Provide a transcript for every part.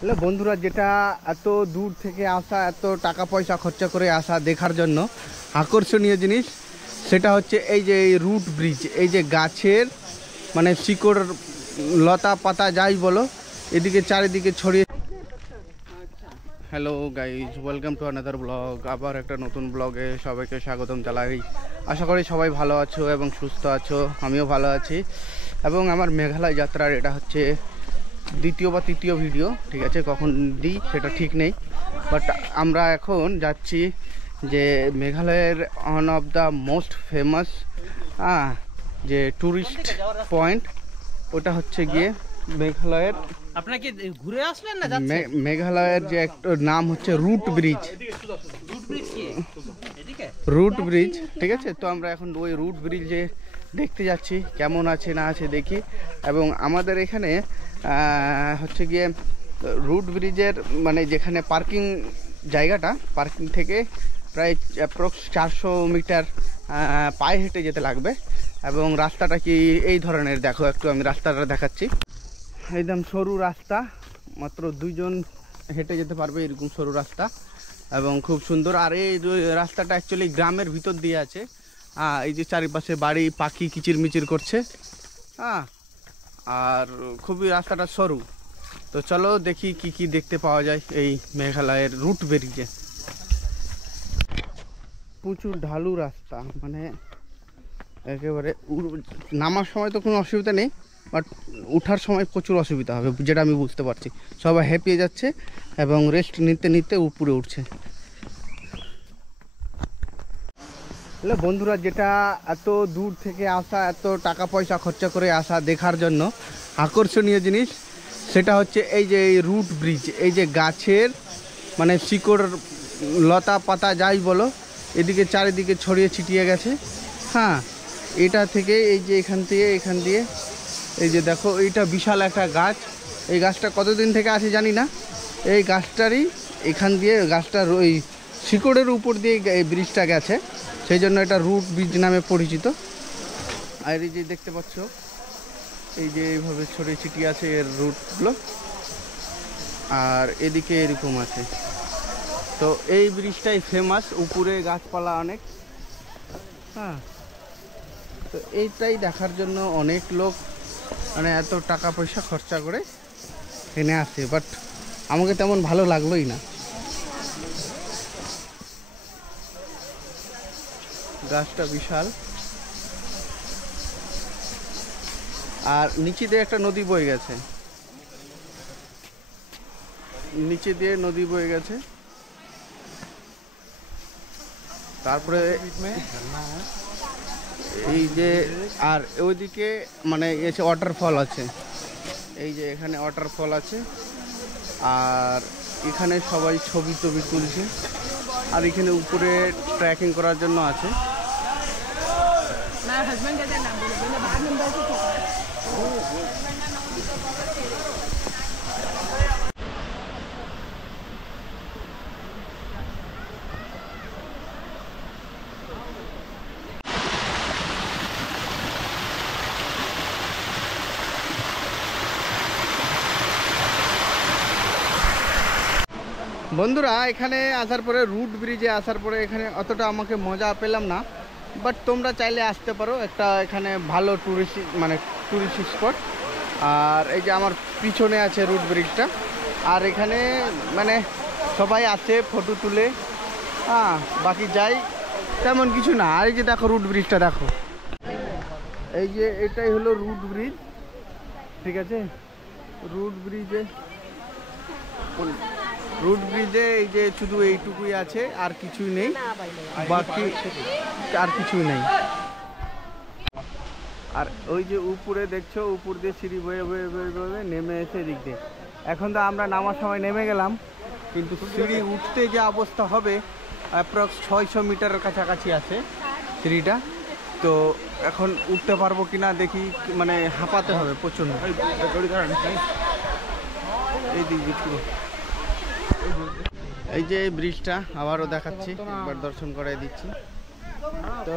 Hello বন্ধুরা, যেটা এত দূর থেকে আসা, এত টাকা পয়সা খরচা করে আসা দেখার জন্য আকর্ষণীয় জিনিস, সেটা হচ্ছে এই যে এই রুট ব্রিজ। এই যে গাছের মানে শিকড়, লতা পাতা যাই বলো, এদিকে চারিদিকে ছড়িয়ে। Hello guys, welcome to another blog. আবার একটা নতুন ব্লগে সবাইকে স্বাগতম জানাই। আশা করি সবাই ভালো আছো এবং সুস্থ আছো। আমিও ভালো আছি। এবং আমার মেঘালয় যাত্রার এটা হচ্ছে দ্বিতীয় বা তৃতীয় ভিডিও, ঠিক আছে, কখন দিই সেটা ঠিক নেই। বাট আমরা এখন যাচ্ছি যে মেঘালয়ের one of the most famous যে ট্যুরিস্ট পয়েন্ট, ওটা হচ্ছে গিয়ে মেঘালয়ের। আপনারা কি ঘুরে আসলেন না? মেঘালয়ের যে একটা নাম হচ্ছে রুট ব্রিজ। রুট ব্রিজ কি এদিকে? রুট ব্রিজ, ঠিক আছে। তো আমরা এখন ওই রুট ব্রিজে দেখতে যাচ্ছি কেমন আছে না আছে দেখি। এবং আমাদের এখানে হচ্ছে গিয়ে রুট ব্রিজের মানে যেখানে পার্কিং জায়গাটা, পার্কিং থেকে প্রায় অ্যাপ্রক্স 400 মিটার পায়ে হেঁটে যেতে লাগবে। এবং রাস্তাটা কি এই ধরনের, দেখো একটু আমি রাস্তাটা দেখাচ্ছি। একদম সরু রাস্তা, মাত্র 2 জন হেঁটে যেতে পারবে এরকম সরু রাস্তা, এবং খুব সুন্দর। আর এই রাস্তাটা অ্যাকচুয়ালি গ্রামের ভিতর দিয়ে আছে। এই যে চারিপাশে বাড়ি, পাখি কিচিরমিচির করছে। আর খুবই রাস্তাটা সরু। তো চলো দেখি কি কি দেখতে পাওয়া যায় এই মেঘালয়ের রুট ব্রিজে। প্রচুর ঢালু রাস্তা, মানে একেবারে নামার সময় তো কোনো অসুবিধা নেই, বাট উঠার সময় প্রচুর অসুবিধা হবে, যেটা আমি বুঝতে পারছি। সবাই হেঁপিয়ে যাচ্ছে এবং রেস্ট নিতে নিতে উপরে উঠছে। হ্যালো বন্ধুরা, যেটা এত দূর থেকে আসা, এত টাকা পয়সা খরচা করে আসা দেখার জন্য আকর্ষণীয় জিনিস, সেটা হচ্ছে এই যে এই রুট ব্রিজ। এই যে গাছের মানে শিকড়, লতা পাতা যাই বলো, এদিকে চারিদিকে ছড়িয়ে ছিটিয়ে গেছে। এটা থেকে এই যে এখান দিয়ে এই যে দেখো, এইটা বিশাল একটা গাছ। এই গাছটা কতদিন থেকে আছে জানি না। এই গাছটারই এখান দিয়ে, গাছটার ওই শিকড়ের উপর দিয়ে এই ব্রিজটা গেছে, সেই জন্য এটা রুট ব্রিজ নামে পরিচিত। আর এই যে দেখতে পাচ্ছ, এই যে এইভাবে ছড়িয়ে ছিটিয়ে আছে এর রুটগুলো, আর এদিকে এরকম আছে। তো এই ব্রিজটাই ফেমাস, উপরে গাছপালা অনেক। তো এইটাই দেখার জন্য অনেক লোক মানে এত টাকা পয়সা খরচা করে এনে আসে, বাট আমাকে তেমন ভালো লাগলোই না। গাছটা বিশাল, আর নিচে দিয়ে একটা নদী বয়ে গেছে, নিচে দিয়ে নদী বয়ে গেছে। তারপরে এই যে, আর ওইদিকে মানে এসে ওয়াটারফল আছে। এই যে এখানে ওয়াটারফল আছে, আর এখানে সবাই ছবি টবি তুলছে। আর এখানে উপরে ট্রেকিং করার জন্য আছে। বন্ধুরা, এখানে আসার পরে, রুট ব্রিজে আসার পরে এখানে অতটা আমাকে মজা পেলাম না, বাট তোমরা চাইলে আসতে পারো। একটা এখানে ভালো টুরিস্ট স্পট। আর এই যে আমার পিছনে আছে রুট ব্রিজটা, আর এখানে মানে সবাই আসে ফটো তুলে, বাকি যাই তেমন কিছু না। আর এই যে দেখো রুট ব্রিজটা দেখো, এই যে এটাই হলো রুট ব্রিজ, ঠিক আছে। রুট ব্রিজে এই যে শুধু এইটুকুই আছে, আর কিছুই নেই, বাকি আর কিছুই নেই। আর ওই যে উপরে দেখছো, উপর দিয়ে সিঁড়ি বয়ে বয়ে বয়ে বয়ে নেমে এসে দিক দিয়ে। এখন তো আমরা নামার সময় নেমে গেলাম, কিন্তু সিঁড়ি উঠতে যে অবস্থা হবে, অ্যাপ্রক্স 600 মিটারের কাছাকাছি আছে সিঁড়িটা। তো এখন উঠতে পারবো কিনা দেখি, মানে হাঁপাতে হবে প্রচণ্ড। এই দিক দিয়ে এই যে এই ব্রিজটা আবারও দেখাচ্ছি, একবার দর্শন করাই দিচ্ছি। তো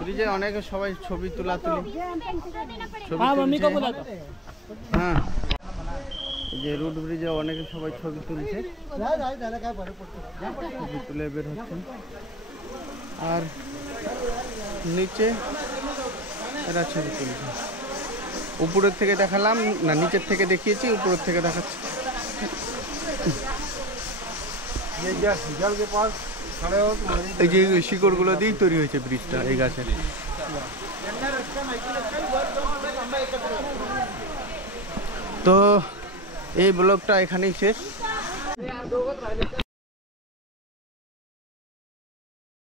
ব্রিজে অনেকে সবাই ছবি তুলি, ছবি তুলছে। এই যে রুট ব্রিজে অনেকে সবাই ছবি তুলছে, ছবি তুলে বের হচ্ছে। আর নিচে এরা ছবি তুলছে। উপরের থেকে দেখালাম না, নিচের থেকে দেখিয়েছি, উপরের থেকে দেখাচ্ছি। এই যে শিকড়গুলো দিয়েই তৈরি হয়েছে ব্রিজটা, এই গাছের। তো এই ব্লগটা এখানেই শেষ।